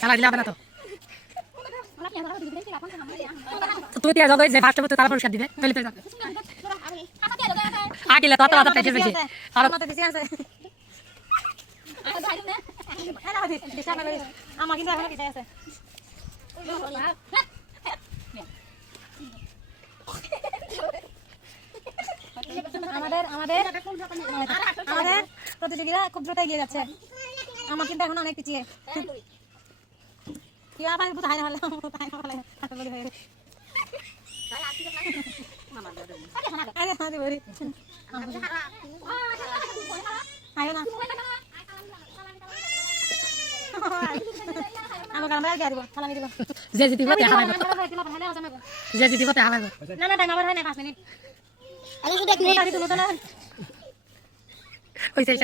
খেলা দিলে হবে না তো তুই তিয়া জগই যে ফার্স্ট হবে তারা পুরস্কার দিবে তাহলে তো আগিলে তত কথা পেছে পেছে আর মত বেশি আছে আমার কিন্তু এখনো কিছু আছে আমাদের আমাদের আমাদের প্রতিযোগীরা খুব দ্রুত এগিয়ে যাচ্ছে আমার কিন্তু এখন অনেক পিছিয়ে কি আবার বুঝাই না হলে তাই না হলে হাতে বলি হয়ে আরে হাতে বলি আয় না আমার গান বাজা দিব খালা দিব যে জিতিব তে হারাইব যে জিতিব তে হারাইব না না টাইম আবার হয় না 5 মিনিট আমি শুধু 1 মিনিট আছি তো না ওই সেই